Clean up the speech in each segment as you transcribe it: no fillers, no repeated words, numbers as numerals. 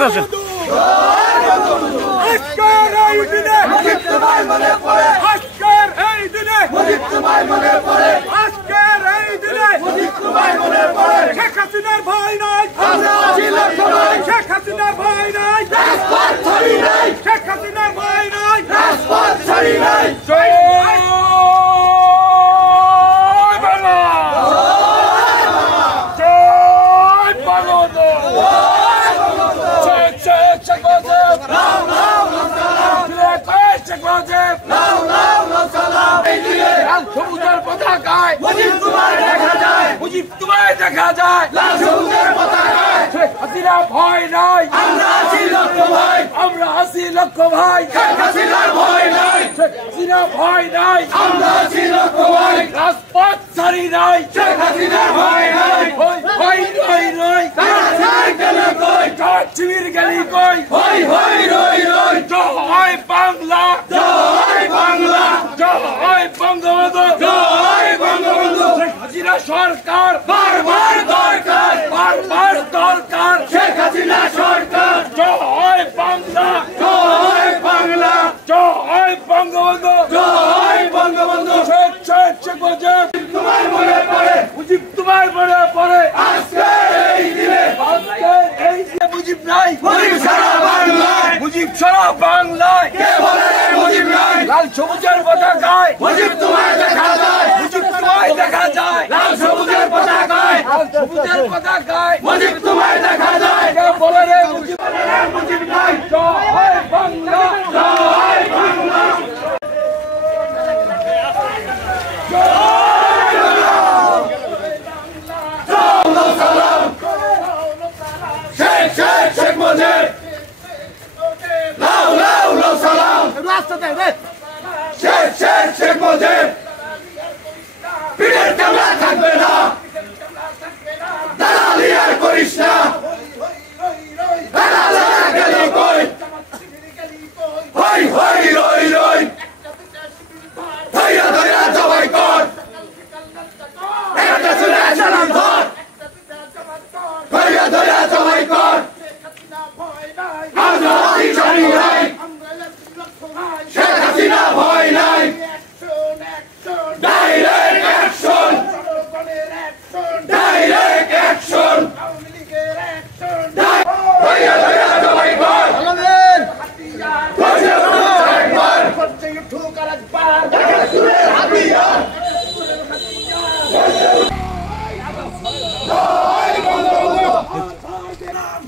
কাছে আসেন। শেখ হাসিনার ভয় নাই, শেখ হাসিনার ভয় নাই, শেখ হাসিনার ভয় নাই। সবুজের পতাকায় মুজিব তোমায় দেখা যায়, মুজিব তোমায় দেখা যায়। লাল সবুজের পতাকায় শেখ হাসিনা ভয় নাই, আমরা আছি লক্ষ্য ভাই, আমরা আছি লক্ষ্য ভাই। শেখ হাসিনার ভয় নাই, শেখ হাসিনা ভয় নাই, আমরা আছি লক্ষ্য ভাই। রাজপথ ছাড়ি নাই, শেখ হাসিনার ভয় নাই। হই রই রই শিবির গেলি কই, হই হই রই রই। জয় বাংলা, জয় বাংলা, জয় বঙ্গবন্ধু, জয় বঙ্গবন্ধু। শেখ হাসিনা সরকার বারবার দরকার, বারবার দরকার। শেখ হাসিনা সরকার। জয় বাংলা, জয় বাংলা, জয় বঙ্গবন্ধু, জয় বঙ্গবন্ধু। শেখ শেখ শেখ মুজিব তোমার মনে পড়ে, মুজিব তোমার মনে পড়ে। আজকে এই দিনে, আজকে এই দিনে মুজিব নাই, মুজিব সারা বাংলায়, মুজিব সারা বাংলায়। কে বলে মুজিব নাই? লাল সবুজের পতাকায় মুজিব তোমায় দেখা যায়, মুজিব তোমায় দেখা যায়। লাল সবুজের পতাকায়, লাল সবুজের পতাকায় মুজিব তোমায় দেখা যায়। কে বলে রে মুজিব, মুজিব নাই। জয় বাংলা, জয় বাংলা, শেখ শেখ শেখ মুজিব, লাউ লাউ লাউ সালাম। শেখ শেখ শেখ মুজিব, পিঠের চামড়া থাকবে না, দালালি আর করিস না। দালালেরা গেল কই, হই হই রই রই। ধৈর্য ধৈর্য জবাই কর, একটা চুলে চালান ধর। ধৈর্য ধৈর্য জবাই কর, আমরা আছি জানি নাই। শেখ হাসিনা ভয় নাই। Direct action, direct action. ধৈর্য ধৈর্য জবাই কর, ধৈর্য ধৈর্য একবার।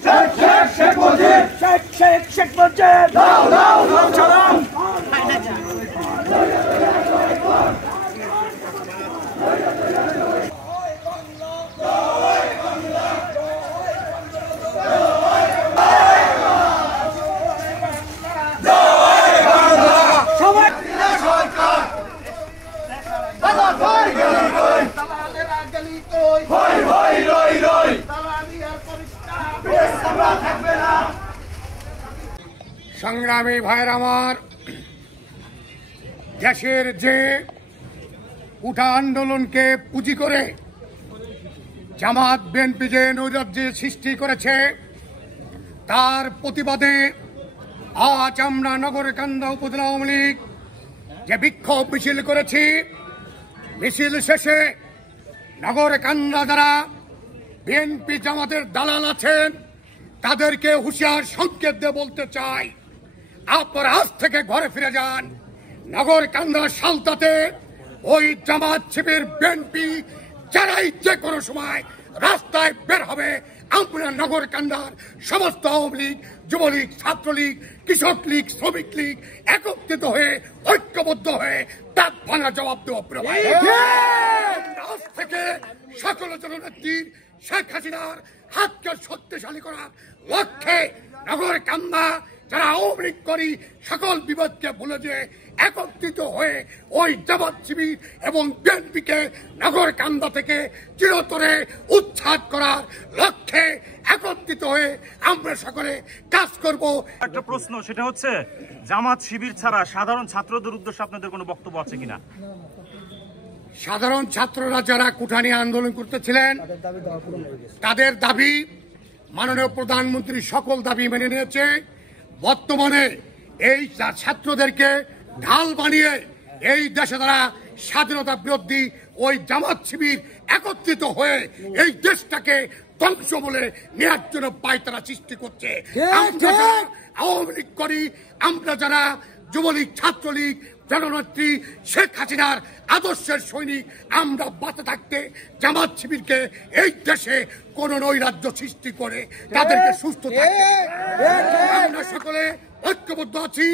শেখ শেখ শেখ মুজিব, শেখ শেখ শেখ মুজিব, লাউ লাউ লাউ সালাম। সংগ্রামী ভাইয়ের আমার, দেশের যে উঠা আন্দোলনকে পুঁজি করে জামাত বিএনপি যে নৈরাজ্যের সৃষ্টি করেছে, তার প্রতিবাদে আজ আমরা নগরকান্দা উপজেলা আওয়ামী লীগ যে বিক্ষোভ মিছিল করেছি, মিছিল শেষে নগরকান্দা যারা বিএনপি জামাতের দালাল আছেন তাদেরকে হুঁশিয়ার সংকেত দিয়ে বলতে চাই, আপনারা আজ থেকে ঘরে ফিরে যান। নগরকান্দা সালতাতে ওই জামাত শিবির বিএনপি যারাই যে কোনো সময় রাস্তায় বের হবে, আমরা নগরকান্দার সমস্ত আওয়ামী লীগ, যুবলীগ, ছাত্রলীগ, কৃষক লীগ, শ্রমিক লীগ একত্রিত হয়ে ঐক্যবদ্ধ হয়ে তার ভাঙা জবাব দেওয়া। আজ থেকে সকল জননেত্রীর শেখ হাসিনার হাতকে শক্তিশালী করার লক্ষ্যে নগরকান্দা যারা আওয়ামী লীগ করি সকল বিবাদকে ভুলে যে একত্রিত হয়ে ওই জামাত শিবির এবং বিএনপিকে নগরকান্দা থেকে চিরতরে উচ্ছেদ করার লক্ষ্যে একত্রিত হয়ে আমরা সকলে কাজ করব। একটা প্রশ্ন, সেটা হচ্ছে জামাত শিবির ছাড়া সাধারণ ছাত্রদের উদ্দেশ্যে আপনাদের কোনো বক্তব্য আছে কিনা? সাধারণ ছাত্ররা যারা কুঠানি আন্দোলন করতেছিলেন তাদের দাবি মাননীয় প্রধানমন্ত্রী সকল দাবি মেনে নিয়েছে। বর্তমানে এই ছাত্রদেরকে ঢাল বানিয়ে এই দেশে তারা স্বাধীনতা বিরোধী ওই জামাত শিবির একত্রিত হয়ে এই দেশটাকে ধ্বংস বলে নেওয়ার জন্য পায়তারা সৃষ্টি করছে। আমরা যারা আওয়ামী লীগ করি, আমরা যারা যুবলীগ, ছাত্রলীগ, জননেত্রী শেখ হাসিনার আদর্শের সৈনিক, আমরা বাঁচে থাকতে জামাত শিবিরকে এই দেশে কোন নৈরাজ্য সৃষ্টি করে তাদেরকে সুস্থ থাকতে আমরা সকলে ঐক্যবদ্ধ আছি।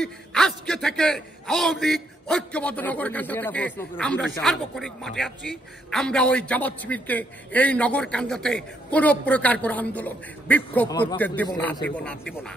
আজকে থেকে আওয়ামী লীগ ঐক্যবদ্ধ নগরকান্দা থেকে আমরা সার্বক্ষণিক মাঠে আছি। আমরা ওই জামাত শিবিরকে এই নগরকান্দাতে কোন প্রকার কোন আন্দোলন বিক্ষোভ করতে দেব না।